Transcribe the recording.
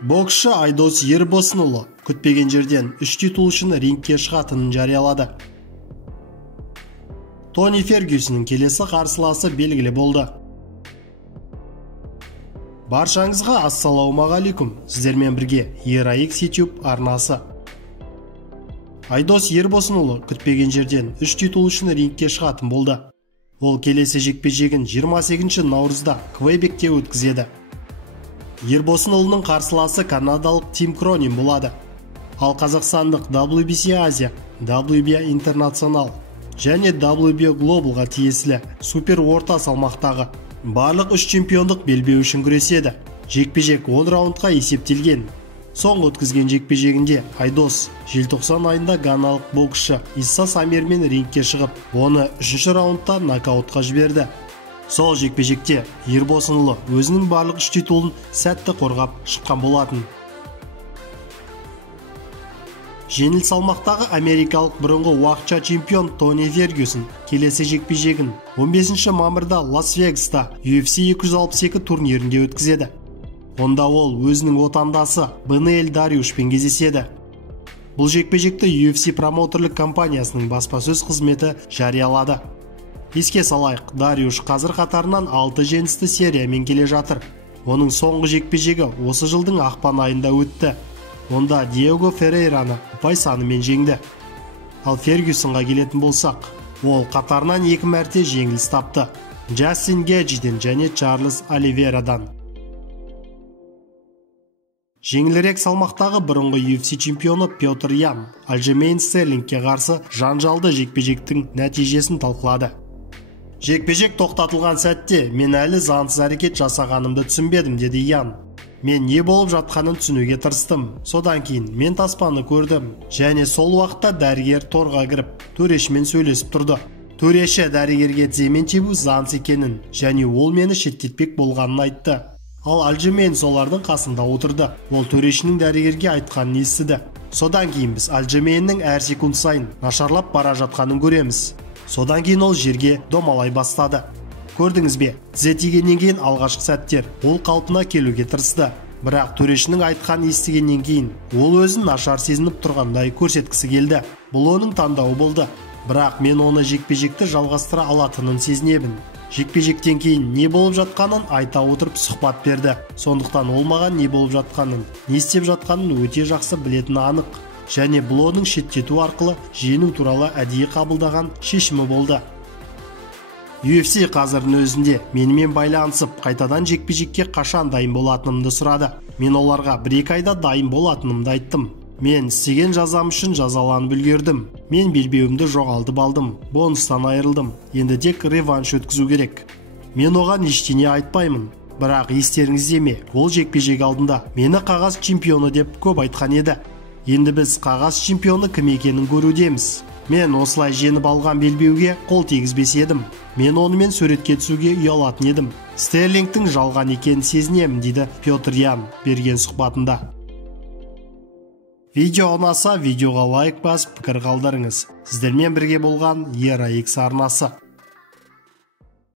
Боксшы Айдос Ербосынұлы күтпеген жерден 3 титул үшін рингке шығатынын жариялады. Тони Фергюсонның келесі қарсыласы белгілі болды. Баршаңызға ассалаумағалейкум, сіздермен бірге ERAX YouTube арнасы. Айдос Ербосынұлы күтпеген жерден 3 титул үшін рингке шығатын болды. Ол келесі жекпе-жегін 28 наурызда Квебекте өткізеді. Ербосынұлының қарсыласы канадалық Тим Кронин болады. Ал қазақстандық WBC Азия, WBA International және WBA Globalға тиесілі супер орта салмақтағы барлық 3 чемпиондық белбеу үшін күреседі. Жекпе-жек 10 раундқа есептелген. Соңғы өткізген жекпе-жегінде Айдос желтоқсан айында ганалық боксшы Исса Самирмен рингке шығып, оны 3-ші раундта нокаутқа жіберді. Сол жекпе-жекте Ербосынұлы өзінің барлық 3 титулын сәтті қорғап шыққан болатын. Жеңіл салмақтағы америкалық бұрынғы уақытша чемпион Тони Фергюсон келесі жекпе-жегін 15 мамырда Лас-Вегаста UFC 262 турнирінде өткізеді. Онда ол өзінің отандасы Бенель Дариушпен кездеседі. Бұл жекпе-жекті UFC промоутерлік компаниясының баспасөз қызметі жариялады. Еске салайық, Дариуш қазір қатарынан 6 жеңісті сериямен келе жатыр. Оның соңғы жекпе-жегі осы жылдың ақпан айында өтті. Онда Диего Феррейраны ұпай санымен жеңді. Ал Фергюсонға келетін болсақ, ол қатарынан 2 мәрте жеңіліс тапты. Джастин Гейджден және Чарльз Оливейрадан. Жеңілірек салмақтағы бұрынғы UFC чемпионы Петр Ян Альджемейн Стерлингке қарсы жанжалды жекпе-жектің нәтижесін талқылады. Жекпе-жек тоқтатылған сәтте мен әлі заңсыз әрекет жасағанымды түсінбедім, деді Ян. Мен не болып жатқанын түсінуге тырыстым. Содан кейін мен таспаны көрдім және сол уақытта дәрігер торға кіріп, төрешімен сөйлесіп тұрды. Төреші дәрігерге тіземен тебу заңсыз екенін және ол мені шеттетпек болғанын айтты. Ал Альджемейн солардың қасында отырды. Ол төрешінің дәрігерге айтқанын естіді. Содан кейін біз Альджемейннің әр секунд сайын нашарлап бара жатқанын көреміз. Содан кейін ол жерге домалай бастады. Көрдіңіз бе, тізе тигеннен кейін алғашқы сәттер ол қалпына келуге тырысты. Бірақ төрешінің айтқан естігеннен кейін ол өзін нашар сезініп тұрғандай көрсеткісі келді. Бұл оның таңдауы болды. Бірақ мен оны жекпе-жекті жалғастыра алатынын сезінемін. Жекпе-жектен кейін не болып жатқанын айта отырып сұхбат берді. Сондықтан ол маған не болып жатқанын, не істеп жатқанын өте жақсы білетіні анық. Және бұл оның шеттету арқылы жеңу туралы әдейі қабылдаған шешімі болды. UFC қазірдің өзінде менімен байланысып, қайтадан жекпе-жекке қашан дайын болатынымды сұрады. Мен оларға 1-2 айда дайын болатынымды айттым. Мен істеген жазам үшін жазаланып үлгердім. Мен белбеуімді жоғалтып алдым, бонустан айырылдым. Енді тек реванш өткізу керек. Мен оған ештеңе айтпаймын. Бірақ естеріңізде ме, ол жекпе-жек алдында мені қағаз чемпионы деп көп айтқан еді. Енді біз қағаз чемпионы кім екенін көрудеміз. Мен осылай жеңіп алған белбеуге қол тигізбес едім. Мен онымен суретке түсуге ұялатын едім. Стерлингтің жалған екенін сезінемін, дейді Петр Ян берген сұхбатында. Видео ұнаса, видеоға лайк басып, пікір қалдырыңыз. Сіздермен бірге болған ERAX арнасы.